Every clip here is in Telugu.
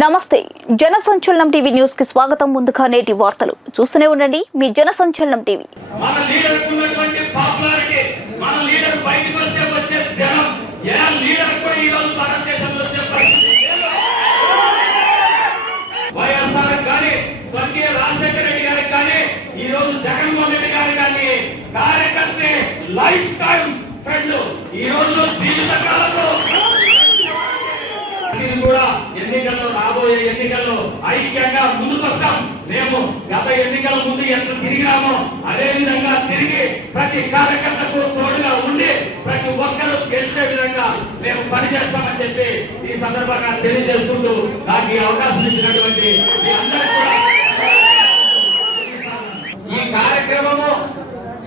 నమస్తే జన సంచలనం టీవీ న్యూస్ కి స్వాగతం. ముందుగా నేటి వార్తలు చూస్తూనే ఉండండి మీ జన సంచలనం టీవీ. మన లీడర్ ఉన్నటువంటి పాపులారిటీ, మన లీడర్ బయటకు వస్తే వచ్చే జనం, ఏ లీడర్ కూడా ఈ రోజు భారతదేశంలో వచ్చే పరిస్థితి వైఎస్ఆర్ కానీ, స్వర్గీయ రాజశేఖర రెడ్డి గారికి కానీ, ఈ రోజు జగన్మోహన్ రెడ్డి గారికి కానీ కార్యకర్తే లైఫ్ టైం ఫ్రెండ్. ఈ రోజు జీవిత కాలంలో కూడా ఎన్నికల్లో, రాబోయే ఎన్నికల్లో ఐక్యంగా ముందుకొస్తాం. మేము గత ఎన్నికల ముందు ఎంత తిరిగినామో అదే విధంగా తిరిగి ప్రతి కార్యకర్తకు తోడుగా ఉండి ప్రతి ఒక్కరూ గెలిచే విధంగా మేము పనిచేస్తామని చెప్పి ఈ సందర్భంగా తెలియజేసుకుంటూ నాకు ఈ అవకాశం ఇచ్చినటువంటి మీ అందరికీ కూడా ఈ కార్యక్రమము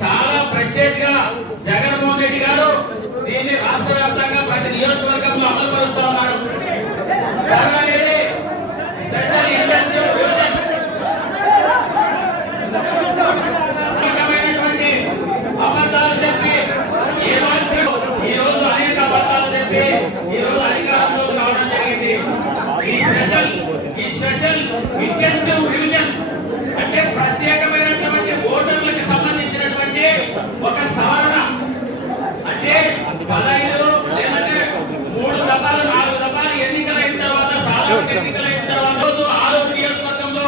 చాలా ప్రెస్టేజ్ గా జగన్మోహన్ రెడ్డి గారు దీన్ని రాష్ట్ర వ్యాప్తంగా ప్రతి నియోజకవర్గంలో అమలు పరుస్తూ ఉన్నారు. అబద్ధాలు చెప్పి ఈ రోజు అనేక అబద్ధాలు చెప్పి ఈ రోజు అధికారంలోకి రావడం జరిగింది. ఈ స్పెషల్ ఇంటెన్సివ్ రివిజన్ అంటే ప్రత్యేకమైనటువంటి ఓటర్లకు సంబంధించినటువంటి ఒక సవరణ. అంటే 15 లేదంటే 3 దఫాలు 4 దఫాలు ఎన్నికలైన తర్వాత ఎన్నికలైన తర్వాత ఆరోగ్య నియోజకవర్గంలో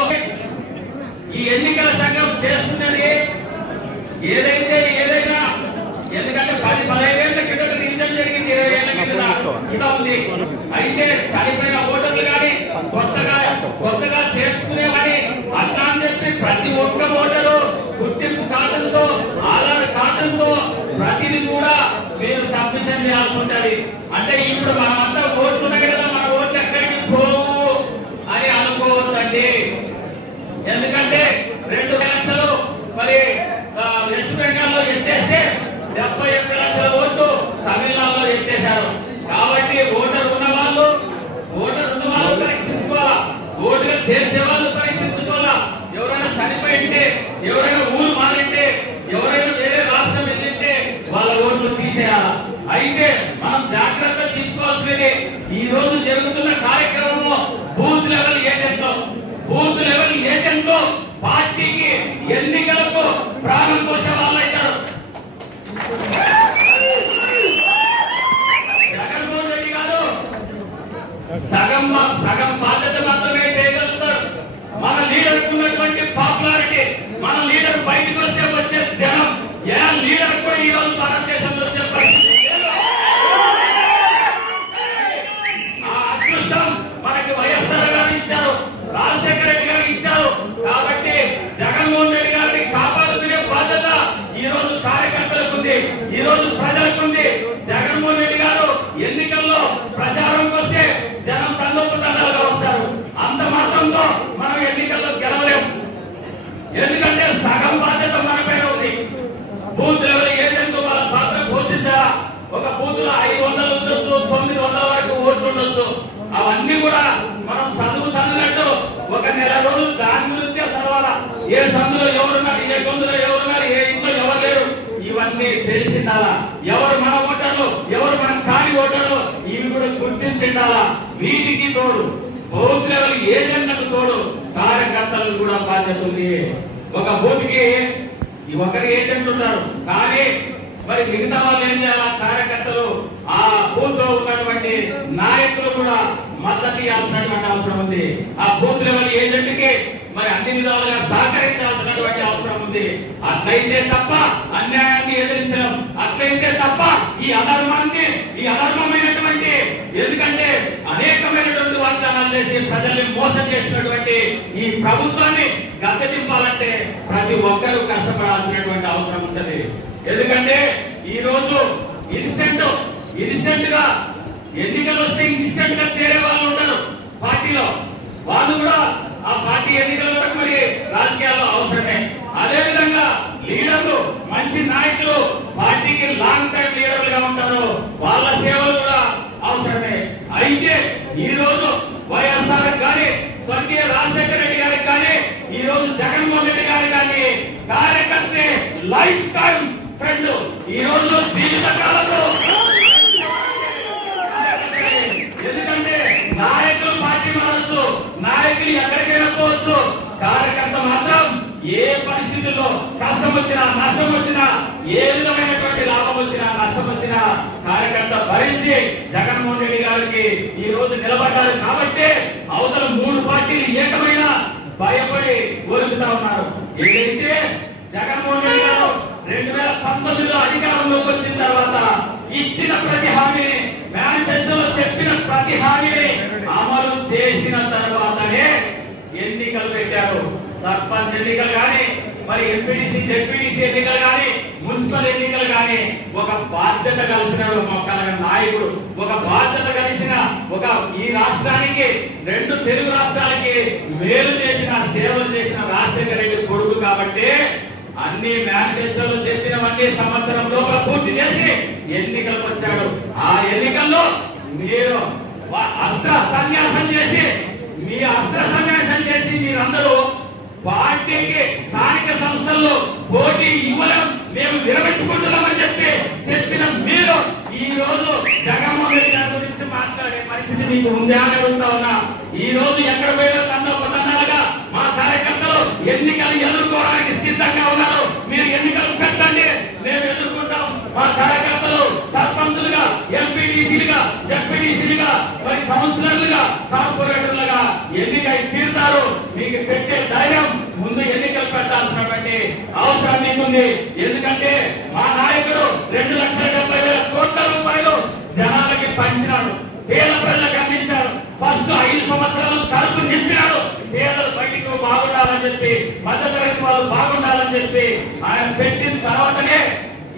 ఈ ఎన్నికల సంఘం చేస్తున్నది ఏదైనా, ఎందుకంటే 10-15 ఏళ్ల కిందట రివిజన్ జరిగింది, 20 ఏళ్ల కింద ఉంది. అయితే చనిపోయిన ఓటర్లు కానీ కొత్తగా చేర్చుకునే కానీ అట్లా అని చెప్పి ప్రతి ఒక్క ఓటరు గుర్తింపు కార్డులతో, ఆధార్ కార్డులతో ప్రతిదీ కూడా మీరు సబ్మిషన్ చేయాల్సి ఉంటుంది. అంటే ఇప్పుడు మనమంతా ఓట్లున్నాయి కదా, మన ఓట్లు ఎక్కడికి పోవు అని అనుకోవద్దండి. ఎందుకంటే 2 లక్షలు మరి వెస్ట్ బెంగాల్లో ఎత్తేస్తే 71 లక్షల ఓట్లు తమిళనాడులో ఎత్తేశారు. కాబట్టి ఓటర్ ఉన్న వాళ్ళు పరీక్షించుకోవాలా, ఓటుగా చేర్చే వాళ్ళు పరీక్షించుకోవాలా. ఎవరైనా చనిపోయింటే, ఎవరైనా ఊరు మారింటే, ఎవరైనా వేరే రాష్ట్రం వెళ్ళింటే వాళ్ళ ఓట్లు తీసేయాలా. అయితే మనం జాగ్రత్త తీసుకోవాల్సినది ఈ రోజు జరుగుతున్న కార్యక్రమము బూత్ లెవెల్ ఏజెంట్లు పార్టీకి ఎన్నికలకు ప్రాణం పోసే వాళ్ళు అవుతారు. జగన్మోహన్ రెడ్డి గారు సగం బాధ్యత మాత్రమే చేయగలుగుతారు. మన లీడర్ ఉన్నటువంటి పాపులారిటీ, మన లీడర్ బయటకు వస్తే వచ్చే జనం, ఏ లీడర్ కూడా ఈ రోజు భారతదేశంలో వచ్చే పరిస్థితి మనకి వైఎస్ఆర్ గారు ఇచ్చారు, రాజశేఖర రెడ్డి గారు ఇచ్చారు. కాబట్టి జగన్మోహన్ రెడ్డి గారిని కాపాడుకునే బాధ్యత ఈ రోజు కార్యకర్తలకు ఉంది, ఈ రోజు ప్రజలకు ఉంది. జగన్మోహన్ రెడ్డి గారు ఎన్నికల్లో ప్రచారంకి వస్తే జనం తండోపతండాలుగా వస్తారు. అంత మాత్రంతో మనం ఎన్నికల్లో గెలవలేము. ఎందుకంటే సగం బాధ్యత మన పైన ఉంది. బూత్ లెవెల్ ఏజెంట్ వాళ్ళ పాత్ర పోషించాలా. ఒక బూత్ లో 500 ఉండొచ్చు, 900 వరకు ఓట్లు ఉండొచ్చు. అవన్నీ కూడా మనం చదివినట్టు ఒక నెల రోజులు దాని గురించే చదవాలా. ఏ సందులో ఎవరున్నారు, ఏ గొంతులో ఎవరున్నారు, ఏ ఇంట్లో ఎవరు లేరు, ఇవన్నీ తెలిసిండాలా. ఎవరు మన ఓటర్లు, ఎవరు మన కాని ఓటర్లు, ఇవి కూడా గుర్తించిండాలా. వీటికి తోడు బూత్ లెవెల్ ఏజెంట్లకు తోడు కార్యకర్తలకు కూడా బాధ్యత ఉంది. ఒక బూత్ కి ఒకరి ఏజెంట్ ఉంటారు, కానీ మరి మిగతా వాళ్ళు ఏం చేయాలా? కార్యకర్తలు, ఆ బూత్ లో ఉన్నటువంటి నాయకులు కూడా మద్దతు ఇవ్వాల్సినటువంటి అవసరం ఉంది. ఆ బూత్ లెవెల్ ఏజెంట్ కి మరి అన్ని విధాలుగా సహకరించాల్సినటువంటి అవసరం ఉంది. అట్లయితే తప్ప అన్యాయాన్ని ఎదిరించడం, అట్లయితే తప్ప ఈ అధర్మమైనటువంటి, ఎందుకంటే అనేకమైనటువంటి వాగ్దానాలు చేసి ప్రజల్ని మోసం చేసినటువంటి ఈ ప్రభుత్వాన్ని గద్దెదింపాలంటే ప్రతి ఒక్కరూ కష్టపడాల్సినటువంటి అవసరం ఉంటుంది. ఎందుకంటే ఈ రోజు ఇన్స్టెంట్ గా ఎన్నికలు వస్తే ఇన్స్టెంట్ గా చేరే వాళ్ళు ఉంటారు పార్టీలో. వాళ్ళు కూడా ఆ పార్టీ ఎన్నికల వరకు మరి రాజకీయాల్లో అవసరమే. అదే విధంగా లీడర్లు, మంచి నాయకులు పార్టీకి లాంగ్ టైం లీడర్లుగా ఉంటారు, వాళ్ళ సేవలు కూడా అవసరమే. అయితే ఈ రోజు వైఎస్ఆర్ కానీ, స్వర్గీయ రాజశేఖర రెడ్డి గారికి కానీ, ఈ రోజు జగన్మోహన్ రెడ్డి గారికి కానీ కార్యకర్తే లైఫ్ టైం ఫ్రెండ్. ఈ రోజు జీవిత కాలంలో, ఎందుకంటే నాయకులు పార్టీ మారచ్చు, నాయకులు ఎక్కడికైనా పోవచ్చు, కార్యకర్త మాత్రం ఏ పరిస్థితుల్లో కష్టం వచ్చినా నష్టం వచ్చినా ఏ విధమైనటువంటి లాభం వచ్చినా నష్టం వచ్చినా కార్యకర్త భరించి జగన్మోహన్ రెడ్డి గారికి ఈ రోజు నిలబడ్డారు. కాబట్టి అవతల 3 పార్టీలు ఏకమైన భయపడి ఓలుగుతా ఉన్నారు. ఏదైతే జగన్మోహన్ రెడ్డి గారు 2019లో అధికారంలోకి వచ్చిన తర్వాత ఇచ్చిన ప్రతి హామీని, మేనిఫెస్టోలో చెప్పిన ప్రతి హామీని అమలు చేసిన తర్వాతనే ఎన్నికలు పెట్టారు. సర్పంచ్ ఎన్నికలు కానీ, మరి ఎంపీటీసీ జెడ్పీటీసీ ఎన్నికలు కానీ, మున్సిపల్ ఎన్నికలు కానీ ఒక బాధ్యత కలిసిన నాయకుడు, ఒక బాధ్యత కలిసిన ఈ రాష్ట్రానికి 2 తెలుగు రాష్ట్రాలకి మేలు చేసిన సేవలు చేసిన రాజశేఖర రెడ్డి కొడుకు. కాబట్టి అన్ని మేనిఫెస్టోలో చెప్పినవన్నీ సంవత్సరం లోపల పూర్తి చేసి ఎన్నికలకు వచ్చాడు. ఆ ఎన్నికల్లో మీరు అస్త్ర సన్యాసం చేసి మీరందరూ పార్టీకి స్థానిక సంస్థల్లో పోటీ ఇవ్వడం మేము విరమించుకుంటున్నామని చెప్పిన మీరు ఈ రోజు జగన్మోహన్ రెడ్డి గారి గురించి మాట్లాడే పరిస్థితి మీకు ఉందా అని అడుగుతా ఉన్నా. ఈ రోజు ఎక్కడ పోయినా తండాలుగా మా కార్యకర్తలు ఎన్నికలు ఎదుర్కోవడానికి సిద్ధంగా ఉన్నారు. మీరు ఎన్నికలు పెట్టండి, మేము ఎదుర్కొంటాం. మా కార్యకర్తలు సర్పంచులుగా, ఎంపీటీసీలుగా, జెడ్పీటీసీలుగా, మరి కౌన్సిలర్లుగా, కార్పొరేటర్లుగా ఎన్నికై తీరుతారు. మీకు పెట్టే ధైర్యం ముందు ఎన్నికలు పెట్టాల్సినటువంటి అవసరం మీకుంది. ఎందుకంటే మా నాయకుడు 2,70,000 కోట్ల రూపాయలు జనాలకి పంచినాడు, పేద ప్రజలకు అందించాడు. ఫస్ట్ 5 సంవత్సరాలు కడుపు నింపినాడు. పేదలు బయటికి బాగుండాలని చెప్పి, మధ్యతరగతి వాళ్ళు బాగుండాలని చెప్పి ఆయన పెట్టిన తర్వాతనే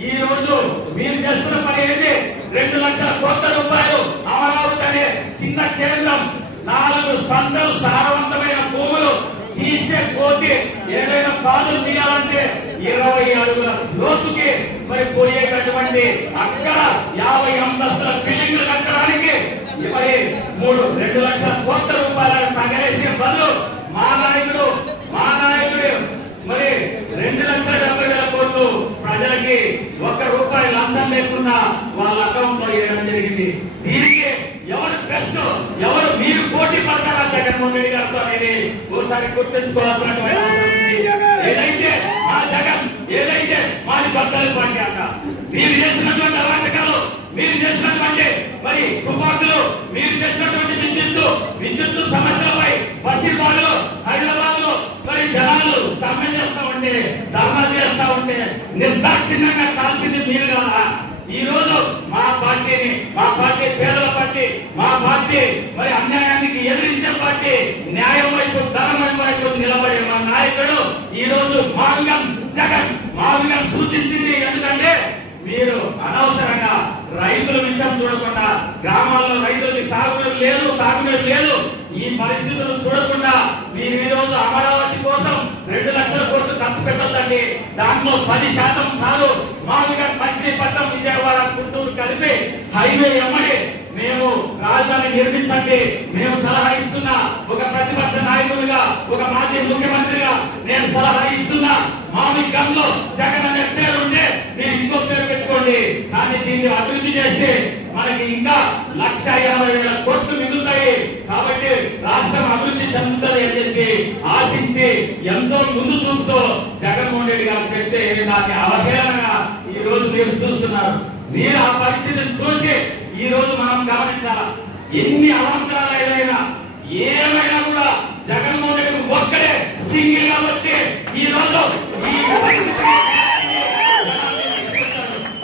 ఈ రోజు మీరు చేస్తున్న పని ఏంటి? 2 లక్షల కోట్ల రూపాయలు అమరావతి అనే చిన్న కేంద్రం, 4 స్పందలు సారవంతమైన భూములు తీస్తే పోతే ఏదైనా పాదులు తీయాలంటే 20 అడుగుల లోతుకి మరి పోయేటటువంటి అక్కడ 50 అంతస్తుల బిల్డింగ్లు కట్టడానికి మరి 2 లక్షల కోట్ల రూపాయలను తగలేసే బదులు మా నాయకుడు మరి 2,70,000 కోట్లు ప్రజలకి 1 రూపాయి లంచం లేకుండా వాళ్ళ అకౌంట్ లో వేయడం జరిగింది. దీనికి ఎవరు బెస్ట్, ఎవరు మీరు పోటీ పడతారా జగన్మోహన్ రెడ్డి గారితో అనేది ఒకసారి గుర్తించుకోవాల్సినటువంటి అవసరం ఉంది. ఏదైతే మా జగన్, ఏదైతే మాది బద్దలు పార్టీ అంట, మీరు చేసినటువంటి అరాచకాలు, మీరు చేసినటువంటి మరి తుపాకులు, మీరు చేసినటువంటి విద్యుత్తు సమస్యలపై బస్సీబాడులో, హైదరాబాద్ లో మరి జనాలు సమ్మె చేస్తా ఉంటే, ధర్నా చేస్తా ఉంటే నిర్దాక్షిణ్యంగా కాల్సింది మీరు కదా. ఈ రోజు మా పార్టీ పేదల పార్టీ, మా పార్టీ మరి అన్యాయానికి ఎదిరించే పార్టీ, న్యాయం వైపు, ధర్మం వైపు నిలబడే మా నాయకుడు ఈ రోజు జగన్ సూచించింది. ఎందుకంటే మీరు అనవసరంగా రైతుల విషయం చూడకుండా, గ్రామాల్లో రైతులకి సాగునీరు లేదు, తాగునీరు లేదు, ఈ పరిస్థితులు చూడకుండా మీరు ఈ రోజు అమరావతి కోసం 2 లక్షల కోట్లు ఖర్చు పెట్టొద్దండి. దాంట్లో 10% చాలు. మామూలుగా మచిలీపట్నం, విజయవాడ, గుంటూరు కలిపి హైవే ఎమ్మడి మేము రాజధాని నిర్మించండి. మేము సలహా ఇస్తున్నా, ఒక ప్రతిపక్ష నాయకుడిగా, ఒక మాజీ ముఖ్యమంత్రిగా నేను సలహా ఇస్తున్నా. మామి గంలో జగన్ అనే పేరు ఉంటే మీరు ఇంకో పేరు పెట్టుకోండి. కానీ దీన్ని అభివృద్ధి చేస్తే మనకి ఇంకా 1,50,000 కోట్లు మిగులుతాయి. కాబట్టి రాష్ట్రం అభివృద్ధి చెందుతుంది అని చెప్పి ఆశించి ఎంతో ముందు చూపుతో జగన్మోహన్ రెడ్డి గారు చెప్తే దాన్ని అవహేళనగా ఈ రోజు మీరు చూస్తున్నారు. మీరు ఆ పరిస్థితిని చూసి ఈ రోజు మనం గమనించాలా. ఎన్ని అవాంతరాలైనా ఏమైనా కూడా జగన్మోహన్ రెడ్డి ఒక్కడే సింగిల్ గా వచ్చి ఈ రోజు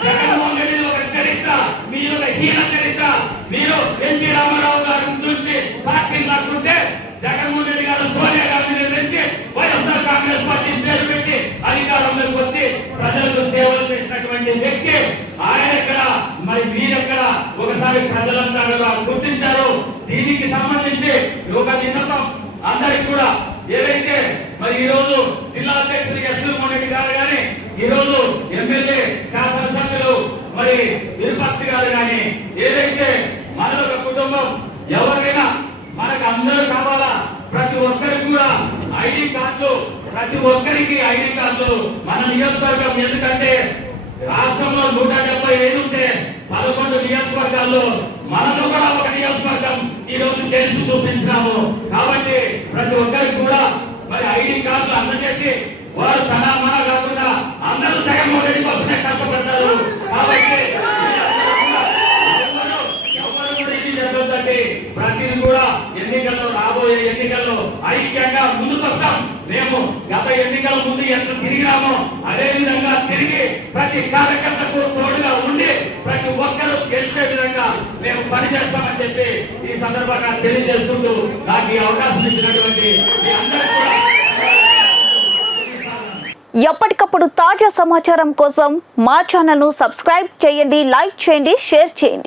జగన్మోహన్ రెడ్డి ఒక చరిత్ర, మీరు ఒక హీన చరిత్ర. మీరు ఎన్టీ రామారావు గారి నుంచి పార్టీ లాక్కుంటే జగన్మోహన్ రెడ్డి గారు సోనియా గారిని నిర్ణయించి వైఎస్ఆర్ కాంగ్రెస్ పార్టీ పేరు పెట్టి అధికారంలోకి వచ్చి ప్రజలకు సేవలు చేసినటువంటి వ్యక్తి ఆయన ఎక్కడ, మరి మీరెక్కడ? ఒకసారి ప్రజలంతా గుర్తించారు. దీనికి సంబంధించి ఒక విన్నపం అందరికి కూడా, ఏదైతే మరి ఈ రోజు జిల్లా అధ్యక్షుడు ఎస్ రెడ్డి గారు కానీ, ఈ రోజు ఎమ్మెల్యే, శాసనసభ్యులు మరి విరూపాక్ష గారు కానీ, ఏదైతే మనొక కుటుంబం ఎవరైనా మనకు అందరూ కావాలా, ప్రతి ఒక్కరికి కూడా ఐడి కార్డులు, ప్రతి ఒక్కరికి ఐడి కార్డులు మన నియోజకవర్గం. ఎందుకంటే రాష్ట్రంలో 175 ఉంటే 11 నియోజకవర్గాల్లో మనలో కూడా ఒక నియోజకవర్గం ఈ రోజు తెలిసి చూపించినాము. కాబట్టి అందజేసి వారు తన మన కాకుండా అందరూ జగన్మోహన్ రెడ్డి కోసమే కష్టపడతారు. కాబట్టి ఎవరు కూడా ఇది జరుగుతుంది. ప్రతిది కూడా ఎన్నికల్లో రాబోయే ఎన్నికల్లో ఐక్యంగా ముందుకొస్తాం. మేము గత ఎన్నికల ముందు ఎంత తిరిగినామో అదే విధంగా తిరిగి ప్రతి కార్యకర్తకు తోడుగా ఉండి ప్రతి ఒక్కరూ గెలిచే విధంగా మేము పనిచేస్తామని చెప్పి ఈ సందర్భంగా తెలియజేసుకుంటూ నాకు ఈ అవకాశం ఇచ్చినటువంటి మీ అందరికీ కూడా ఎప్పటికప్పుడు తాజా సమాచారం కోసం మా ఛానల్ను సబ్స్క్రైబ్ చేయండి, లైక్ చేయండి, షేర్ చేయండి.